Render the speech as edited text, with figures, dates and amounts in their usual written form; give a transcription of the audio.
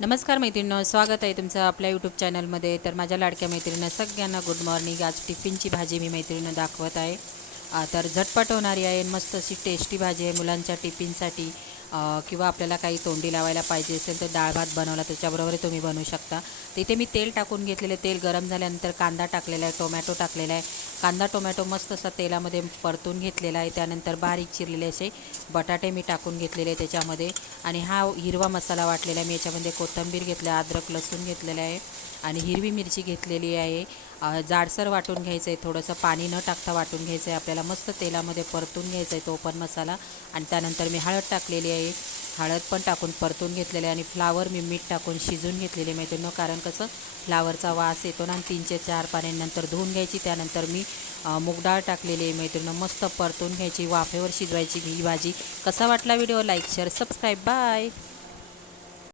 नमस्कार मैत्रिणींनो, स्वागत आहे तुमचं आपल्या यूट्यूब चॅनलमध्ये। तर माझ्या लाडक्या मैत्रिणींना सगळ्यांना गुड मॉर्निंग। आज टिफिनची भाजी मी मैत्रिणींना दाखवत आहे। तर झटपट होणारी आहे, मस्त अशी टेस्टी भाजी आहे मुलांच्या टिफिनसाठी। किंवा आपल्याला काही तोंडी लावायला पाहिजे असेल तर डाळ भात बनवला त्याच्याबरोबर तुम्ही बनवू शकता। तिथे मी तेल टाकून घेतलेले, तेल गरम झाल्यानंतर कांदा टाकलेला आहे, टोमॅटो टाकलेला आहे। कांदा टोमॅटो मस्त असा तेलामध्ये परतून घेतलेला आहे। त्यानंतर बारीक चिरलेले असे बटाटे मी टाकून घेतलेले त्याच्यामध्ये। आणि हा हिरवा मसाला वाटलेला आहे मी, याच्यामध्ये कोथिंबीर घेतलं, अद्रक लसूण घेतलेलं आहे आणि हिरवी मिरची घेतलेली आहे। जाडसर वाटून घ्यायचं आहे, थोडंसं पाणी न टाकता वाटून घ्यायचं आहे आपल्याला। मस्त तेलामध्ये परतून घ्यायचं आहे तो पण मसाला। आणि त्यानंतर मी हळद टाकलेली आहे, हळद पण टाकून परतून घेतलेले आहे। आणि फ्लावर मी मीठ टाकून शिजून घेतलेले मैत्रिणींनो, कारण कसं फ्लावरचा वास येतो ना। 3 ते 4 पाण्यानंतर धुवून घ्यायची। त्यानंतर मी मूग डाळ टाकलेली आहे मैत्रिणींनो, मस्त परतून घ्यायची, वाफेवर शिजवायची ही भाजी। कसा वाटला video? Like share subscribe, bye.